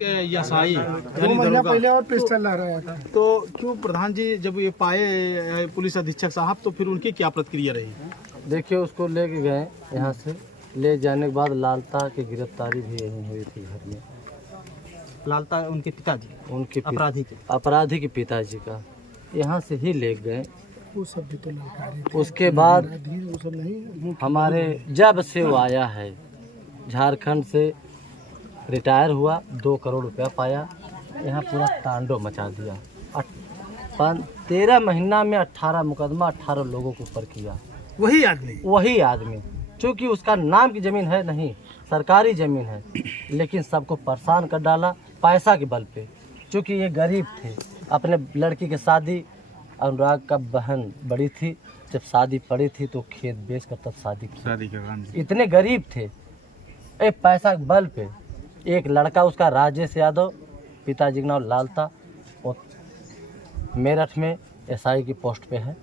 यसाई 2 महीना पहले और पिस्टल ला रहा था। तो क्यों प्रधान जी जब ये पाए पुलिस अधीक्षक साहब तो फिर उनकी क्या प्रतिक्रिया रही? देखिए उसको लेके गए यहाँ से, ले जाने के बाद लालता की गिरफ्तारी भी यहीं हुई थी घर में। लालता उनके पिताजी, उनके अपराधी के पिताजी का यहाँ से ही ले गए। वो सब भी तो लड़कारे थे। उसके बाद वो सब नहीं, हमारे जब से वो आया है झारखंड से रिटायर हुआ, 2 करोड़ रुपया पाया, यहाँ पूरा तांडव मचा दिया। 13 महीना में 18 मुकदमा 18 लोगों के ऊपर किया। वही आदमी क्योंकि उसका नाम की ज़मीन है नहीं, सरकारी ज़मीन है, लेकिन सबको परेशान कर डाला पैसा के बल पे। क्योंकि ये गरीब थे, अपने लड़की की शादी, अनुराग का बहन बड़ी थी, जब शादी पड़ी थी तो खेत बेच कर तब शादी की। इतने गरीब थे, एक पैसा के बल पे। एक लड़का उसका राजेश यादव, पिताजी का नाम लालता, वो मेरठ में एसआई की पोस्ट पे है,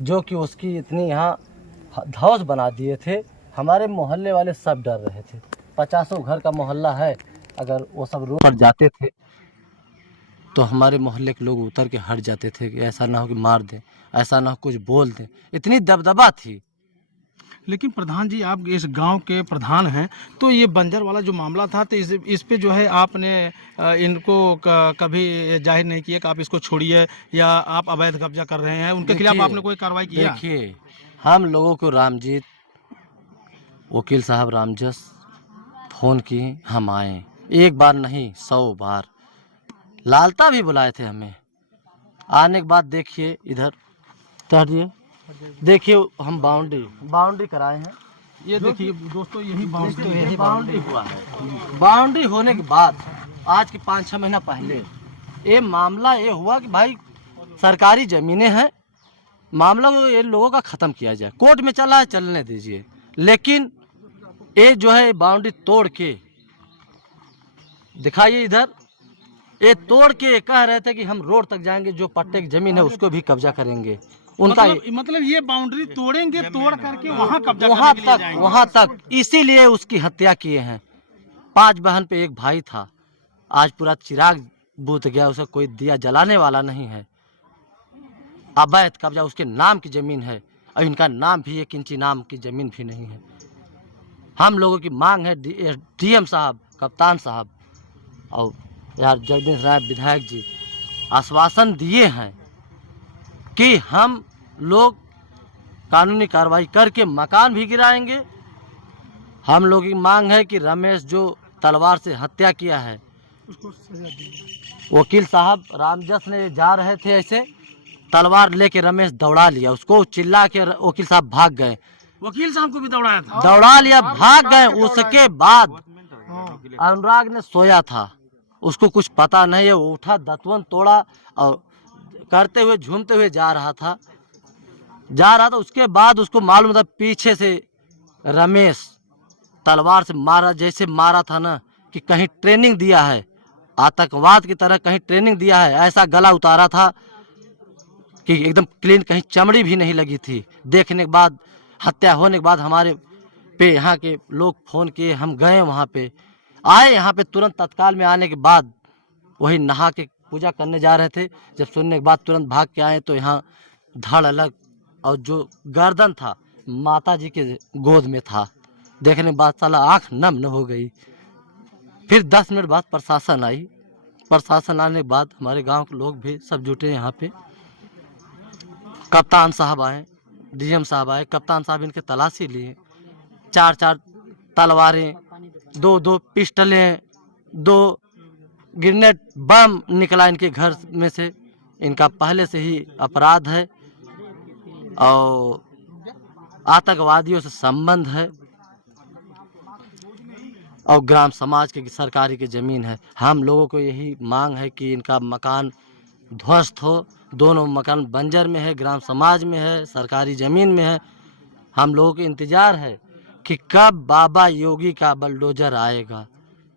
जो कि उसकी इतनी यहाँ धौस बना दिए थे। हमारे मोहल्ले वाले सब डर रहे थे। 50 घर का मोहल्ला है, अगर वो सब रोड पर जाते थे तो हमारे मोहल्ले के लोग उतर के हट जाते थे कि ऐसा ना हो कि मार दें, ऐसा ना हो कुछ बोल दें, इतनी दबदबा थी। लेकिन प्रधान जी आप इस गांव के प्रधान हैं, तो ये बंजर वाला जो मामला था तो इस पे जो है आपने इनको कभी जाहिर नहीं किया कि आप इसको छोड़िए या आप अवैध कब्जा कर रहे हैं, उनके खिलाफ आपने कोई कार्रवाई किया? देखिए हम लोगों को रामजीत वकील साहब रामजस फ़ोन किए, हम आए, एक बार नहीं 100 बार। लालता भी बुलाए थे हमें। आने के बाद देखिए इधर टहरिए, देखिए हम बाउंड्री कराए हैं। ये देखिए दोस्तों, यही बाउंड्री हुआ है। बाउंड्री होने के बाद आज के 5-6 महीना पहले ये मामला ये हुआ कि भाई सरकारी ज़मीनें हैं, मामला को ये लोगों का ख़त्म किया जाए। कोर्ट में चला है, चलने दीजिए, लेकिन ये जो है बाउंड्री तोड़ के दिखाइए इधर, ये तोड़ के कह रहे थे कि हम रोड तक जाएंगे, जो पट्टे की ज़मीन है उसको भी कब्जा करेंगे। उनका मतलब ये बाउंड्री तोड़ेंगे, तोड़ करके वहाँ कब्जा वहाँ तक इसीलिए उसकी हत्या किए हैं। 5 बहन पे एक भाई था, आज पूरा चिराग बुझ गया, उसे कोई दिया जलाने वाला नहीं है। अवैध कब्जा उसके नाम की ज़मीन है और इनका नाम भी 1 इंची नाम की ज़मीन भी नहीं है। हम लोगों की मांग है डीएम साहब, कप्तान साहब और यार जगदीश राय विधायक जी आश्वासन दिए हैं कि हम लोग कानूनी कार्रवाई करके मकान भी गिराएंगे। हम लोगों की मांग है कि रमेश जो तलवार से हत्या किया है उसको सजा दी। वकील साहब रामजस ने जा रहे थे, ऐसे तलवार लेके रमेश दौड़ा लिया उसको, चिल्ला के वकील साहब भाग गए। वकील साहब को भी दौड़ाया था? दौड़ा लिया, भाग गए। उसके बाद अनुराग ने सोया था, उसको कुछ पता नहीं है, वो उठा, दतवन तोड़ा और करते हुए झूमते हुए जा रहा था। उसके बाद उसको मालूम था पीछे से रमेश तलवार से मारा, जैसे मारा था ना कि कहीं ट्रेनिंग दिया है, आतंकवाद की तरह कहीं ट्रेनिंग दिया है, ऐसा गला उतारा था कि एकदम क्लीन, कहीं चमड़ी भी नहीं लगी थी। देखने के बाद, हत्या होने के बाद हमारे पे यहाँ के लोग फ़ोन किए, हम गए वहाँ पे, आए यहाँ पे तुरंत तत्काल में। आने के बाद वही नहा के पूजा करने जा रहे थे, जब सुनने के बाद तुरंत भाग के आए तो यहाँ धड़ अलग और जो गर्दन था माता जी के गोद में था। देखने के बाद साला आँख नम न हो गई। फिर 10 मिनट बाद प्रशासन आई। प्रशासन आने के बाद हमारे गांव के लोग भी सब जुटे यहाँ पे। कप्तान साहब आए, डीएम साहब आए। कप्तान साहब इनके तलाशी लिए, 4-4 तलवारें, 2-2 पिस्टलें, 2 ग्रेनेड बम निकला इनके घर में से। इनका पहले से ही अपराध है और आतंकवादियों से संबंध है और ग्राम समाज के सरकारी की ज़मीन है। हम लोगों को यही मांग है कि इनका मकान ध्वस्त हो। दोनों मकान बंजर में है, ग्राम समाज में है, सरकारी ज़मीन में है। हम लोगों को इंतज़ार है कि कब बाबा योगी का बुलडोजर आएगा।